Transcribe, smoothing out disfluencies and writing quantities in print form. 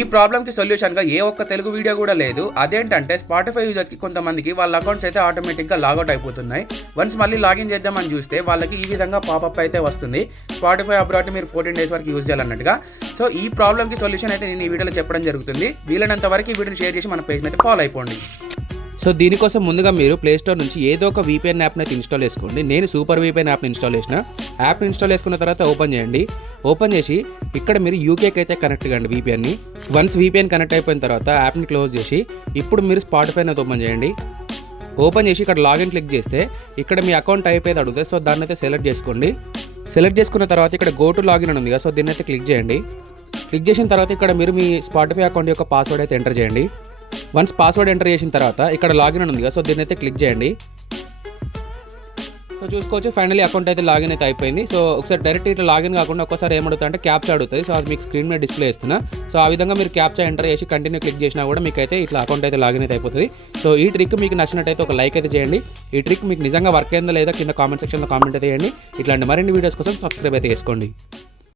ఈ ప్రాబ్లమ్కి సొల్యూషన్గా ఏ ఒక్క తెలుగు వీడియో కూడా లేదు. అదేంటంటే స్పాటిఫై యూజర్స్కి కొంతమందికి వాళ్ళ అకౌంట్స్ అయితే ఆటోమేటిక్గా లాగౌట్ అయిపోతున్నాయి. వన్స్ మళ్ళీ లాగిన్ చేద్దామని చూస్తే వాళ్ళకి ఈ విధంగా పాపప్ అయితే వస్తుంది, స్పాటిఫై అబ్రాడ్ మీరు 14 days వరకు యూజ్ చేయాలన్నట్టుగా. సో ఈ ప్రాబ్లమ్కి సొల్యూషన్ అయితే నేను ఈ వీడియోలో చెప్పడం జరుగుతుంది. వీలైనంత వరకు ఈ వీడియోని షేర్ చేసి మన పేజ్ అయితే ఫాలో అయిపోండి. సో దీనికోసం ముందుగా మీరు ప్లేస్టోర్ నుంచి ఏదో ఒక VPN యాప్ని అయితే ఇన్స్టాల్ చేసుకోండి. నేను సూపర్ VPN యాప్ని ఇన్స్టాల్ చేసిన. యాప్ని ఇన్స్టాల్ చేసుకున్న తర్వాత ఓపెన్ చేయండి. ఓపెన్ చేసి ఇక్కడ మీరు యూకేకి అయితే కనెక్ట్ కండి VPNని. వన్స్ VPN కనెక్ట్ అయిపోయిన తర్వాత యాప్ని క్లోజ్ చేసి ఇప్పుడు మీరు స్పాటిఫైని అయితే ఓపెన్ చేయండి. ఓపెన్ చేసి ఇక్కడ లాగిన్ క్లిక్ చేస్తే ఇక్కడ మీ అకౌంట్ టైప్ అయితే అడుగుతుంది. సో దాన్ని అయితే సెలెక్ట్ చేసుకోండి. సెలెక్ట్ చేసుకున్న తర్వాత ఇక్కడ గో టు లాగిన్ అని ఉంది కదా, సో దీన్ని అయితే క్లిక్ చేయండి. క్లిక్ చేసిన తర్వాత ఇక్కడ మీరు మీ స్పాటిఫై అకౌంట్ యొక్క పాస్వర్డ్ అయితే ఎంటర్ చేయండి. వన్స్ పాస్వర్డ్ ఎంటర్ చేసిన తర్వాత ఇక్కడ లాగిన్ అని ఉంది కదా, సో దీన్ని అయితే క్లిక్ చేయండి. సో చూసుకోవచ్చు ఫైనలీ అకౌంట్ అయితే లాగిన్ అయితే అయిపోయింది. సో ఒకసారి డైరెక్ట్ ఇట్లా లాగిన్ కాకుండా ఒక్కసారి ఏమడుగుతా అంటే క్యాప్చా అడుగుతుంది. సో అది మీకు స్క్రీన్ మీద డిస్ప్లే ఇస్తున్నా. సో ఆ విధంగా మీరు క్యాప్చా ఎంటర్ చేసి కంటిన్యూ క్లిక్ చేసినా కూడా మీకు అయితే ఇట్లా అకౌంట్ అయితే లాగిన్ అయితే అయిపోతుంది. సో ఈ ట్రిక్ మీకు నచ్చినట్టయితే ఒక లైక్ అయితే చేయండి. ఈ ట్రిక్ మీకు నిజంగా వర్క్ అయిందా లేదా కింద కామెంట్ సెక్షన్లో కామెంట్ అయితే చేయండి. ఇట్లాంటి మరిన్ని వీడియోస్ కోసం సబ్స్క్రైబ్ అయితే చేసుకోండి.